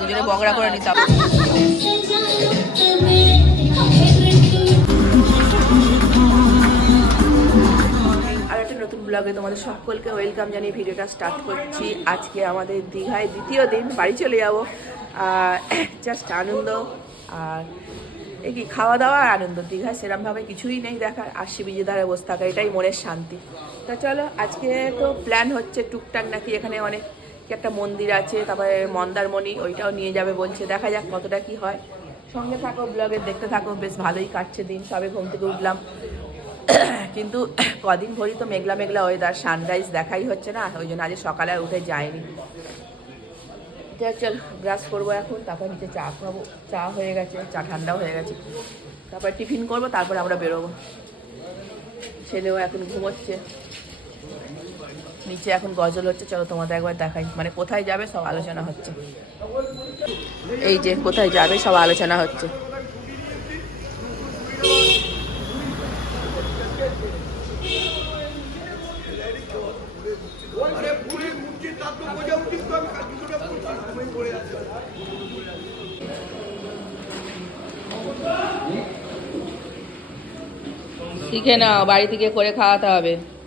দুজনে বগড়া করে নিতাম। নতুন ব্লগে তোমাদের সকলকে ওয়েলকাম জানিয়ে ভিডিওটা স্টার্ট করছি। আজকে আমাদের দীঘায় দ্বিতীয় দিন, বাড়ি চলে যাব। জাস্ট আনন্দ আর এই কি খাওয়া দাওয়া আর আনন্দ? দীঘায় সেরমভাবে কিছুই নেই দেখার। আর শিবিজি ধারে বসে থাকা এটাই মনের শান্তি। তা চলো, আজকে তো প্ল্যান হচ্ছে টুকটাক নাকি এখানে অনেক একটা মন্দির আছে, তারপরে মন্দারমণি, ওইটাও নিয়ে যাবে বলছে। দেখা যাক কতটা কি হয়। সঙ্গে থাকো ব্লগে দেখতে থাকো। বেশ ভালোই কাটছে দিন, সবে ঘুম থেকে উঠলাম। কিন্তু কদিন ভরি তো মেঘলা মেঘলা ওয়েদার সানরাইজ দেখাই হচ্ছে না, ওই জন্য আজ সকালে উঠে যায়নি। চল ব্রাশ করব এখন, তারপর নিচে চা খাব। চা হয়ে গেছে, চা ঠান্ডাও হয়ে গেছে। তারপর টিফিন করব, তারপর আমরা বেরোবো। ছেলেও এখন ঘুমোচ্ছে। নিচে এখন গজল হচ্ছে, চলো তোমাদের একবার দেখাই। মানে কোথায় যাবে সব আলোচনা হচ্ছে। এই যে, কোথায় যাবে সব আলোচনা হচ্ছে। শিখে নাও, বাড়ি থেকে করে খাওয়াতে হবে।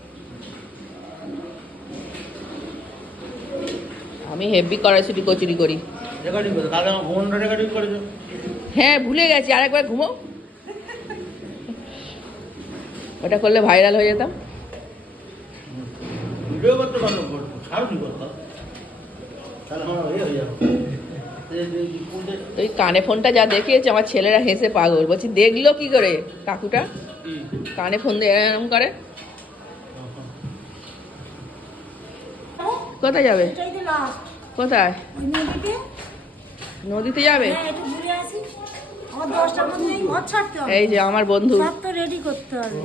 আমি হেভি কড়াইশুটি কচুরি করি। হ্যাঁ ভুলে গেছি আরেকবার ঘুমো। ওটা করলে ভাইরাল হয়ে যেতাম। হয়ে এই কানে ফোনটা যা দেখিয়েছে আমার ছেলেরা হেসে পাগল। বলছি দেখল কি করে কাকুটা? কানে ফোন দিয়ে এরকম করে। কোথায় যাবে? কোথায়? নদীতে? যাবে? হ্যাঁ একটু ঘুরে আসি। আমার দশটার মধ্যে ঘর ছাড়তে হবে। এই যে আমার বন্ধু। রেডি করতে হবে।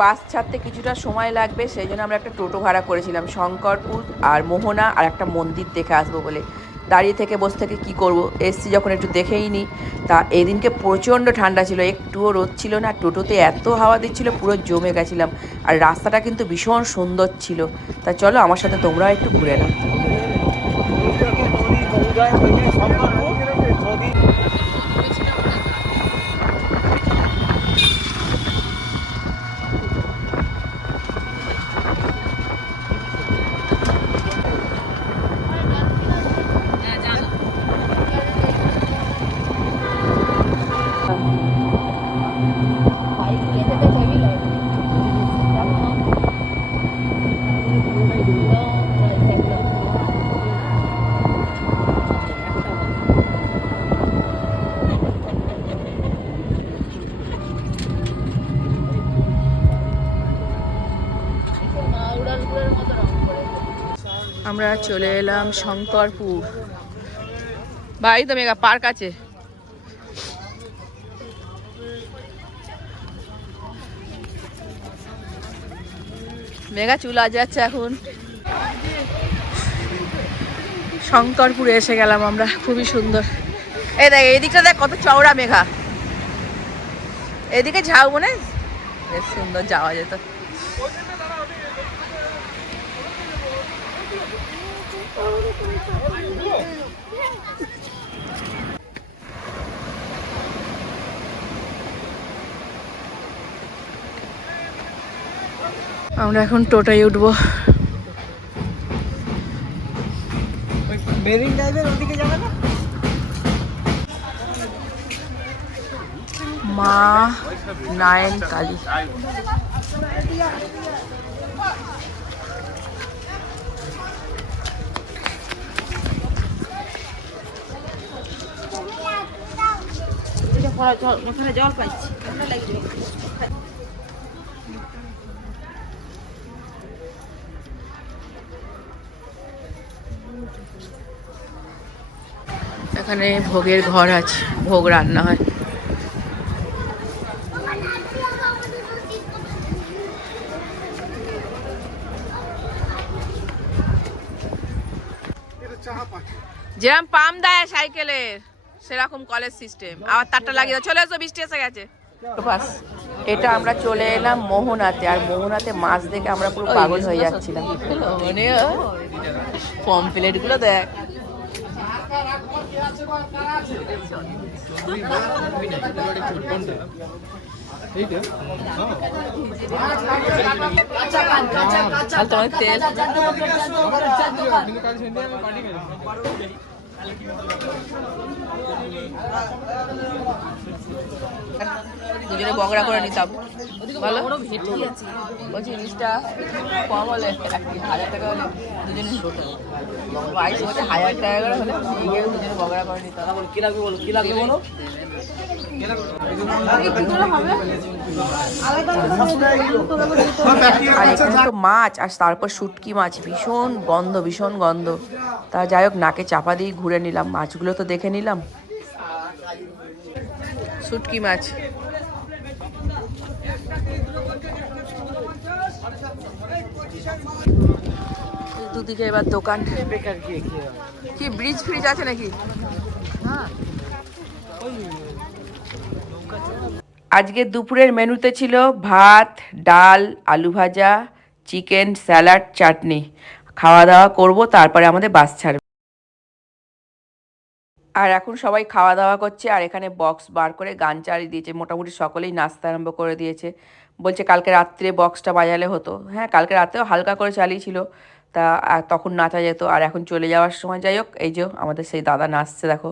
বাস ছাড়তে কিছুটা সময় লাগবে সেই জন্য আমরা একটা টোটো ভাড়া করেছিলাম। শঙ্করপুর আর মোহনা আর একটা মন্দির দেখে আসব বলে। দাঁড়িয়ে থেকে বসে থেকে কী করব? এসছি যখন একটু দেখেই নি। তা এদিনকে প্রচণ্ড ঠান্ডা ছিল একটুও রোদ ছিল না। টোটোতে এত হাওয়া দিচ্ছিল পুরো জমে গেছিলাম। আর রাস্তাটা কিন্তু ভীষণ সুন্দর ছিল। তা চলো আমার সাথে তোমরাও একটু ঘুরে নাও। বিদায় হইলে আমরা চলে এলাম শঙ্করপুর। বাড়ি তো মেগা পার্ক আছে? মেগা চুল আজ যাচ্ছে এখন। শঙ্করপুরে এসে গেলাম আমরা, খুবই সুন্দর। এই দেখ, এই দিকটা দেখ, কত চওড়া মেঘা। এদিকে ঝাউ মনে বেশ সুন্দর যাওয়া যেত। আমরা এখন টোটাই উঠবো। মেরিন ড্রাইভের ওদিকে যাবে না? মা নায়ন কালী। জল পাইছি। এখানে ভোগের ঘর আছে ভোগ রান্না হয়। যেরকম পাম দেয় সাইকেলের। সেরকম কলেজ সিস্টেম আবার তারটা লাগিয়ে দাও। চলে এসো বৃষ্টি এসে গেছে। বাস এটা আমরা চলে এলাম মোহনাতে আর মোহনাতে মাছ দেখে আমরা পুরো পাগল হয়ে যাচ্ছিলাম। মানে পম্পলেটগুলো দেখ। তাহলে তোমার তেল দুজনে বগড়া করে নিতাম। বলো? বলছি জিনিসটা কম হলে হাজার টাকা হলে দুজনে বাইশ বলছে হাজার টাকা করে হলে দুজনে বগড়া করে নিতাম। কি লাগবে বলো? কি লাগবে বলো? আর এখানে তো মাছ আর তারপর শুটকি মাছ ভীষণ গন্ধ ভীষণ গন্ধ। তা যাই হোক নাকে চাপা দিয়ে ঘুরে নিলাম। মাছগুলো তো দেখে নিলাম। শুটকি মাছ। দুদিকে এবার দোকান। কি ব্রিজ ফ্রিজ আছে নাকি? আজকে দুপুরের মেনুতে ছিল ভাত, ডাল, আলু ভাজা, চিকেন, স্যালাড, চাটনি। খাওয়া দাওয়া করব, তারপরে আমাদের বাস ছাড়বে। আর এখন সবাই খাওয়া দাওয়া করছে আর এখানে বক্স বার করে গান চালিয়ে দিয়েছে। মোটামুটি সকলেই নাস্তা আরম্ভ করে দিয়েছে। বলছে কালকে রাত্রে বক্সটা বাজালে হতো। হ্যাঁ কালকে রাতেও হালকা করে চালিয়েছিল। তা তখন নাচা যেত। আর এখন চলে যাওয়ার সময় যাই হোক, এই যে আমাদের সেই দাদা নাচছে, দেখো।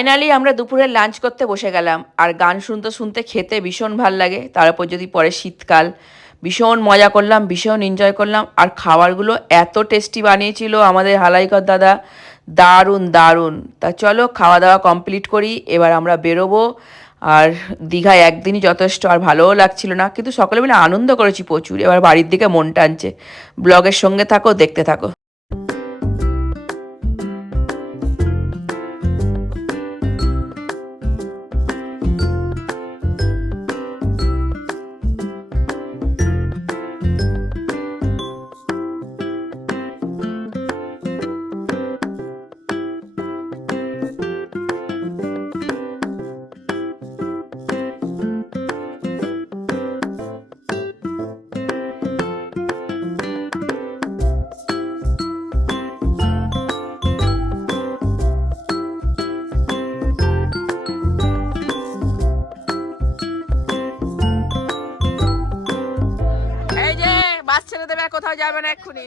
ফাইনালি আমরা দুপুরে লাঞ্চ করতে বসে গেলাম। আর গান শুনতে শুনতে খেতে ভীষণ ভালো লাগে। তার তারপর যদি পরে শীতকাল, ভীষণ মজা করলাম, ভীষণ এনজয় করলাম। আর খাবারগুলো এত টেস্টি বানিয়েছিল আমাদের হালাইকর দাদা। দারুণ দারুণ। তা চলো খাওয়া দাওয়া কমপ্লিট করি। এবার আমরা বেরোবো। আর দীঘায় একদিনই যথেষ্ট। আর ভালোও লাগছিল না। কিন্তু সকলে মিলে আনন্দ করেছি প্রচুর। এবার বাড়ির দিকে মন টানছে ব্লগের সঙ্গে থাকো, দেখতে থাকো। যাবে না এক্ষুনি।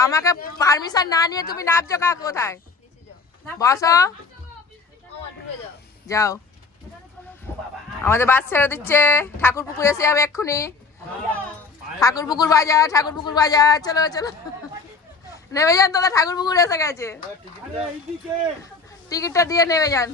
আমাকে পারমিশন না নিয়ে তুমি নামছো কা কোথায়? বসো। যাও। আমাদের বাস ছেড়ে দিচ্ছে। ঠাকুর পুকুর এসে যাবে এক্ষুনি। ঠাকুর পুকুর বাজার, ঠাকুর পুকুর বাজার। চলো চলো। নেমে যান দাদা ঠাকুর পুকুর এসে গেছে। টিকিটটা দিয়ে নেমে যান।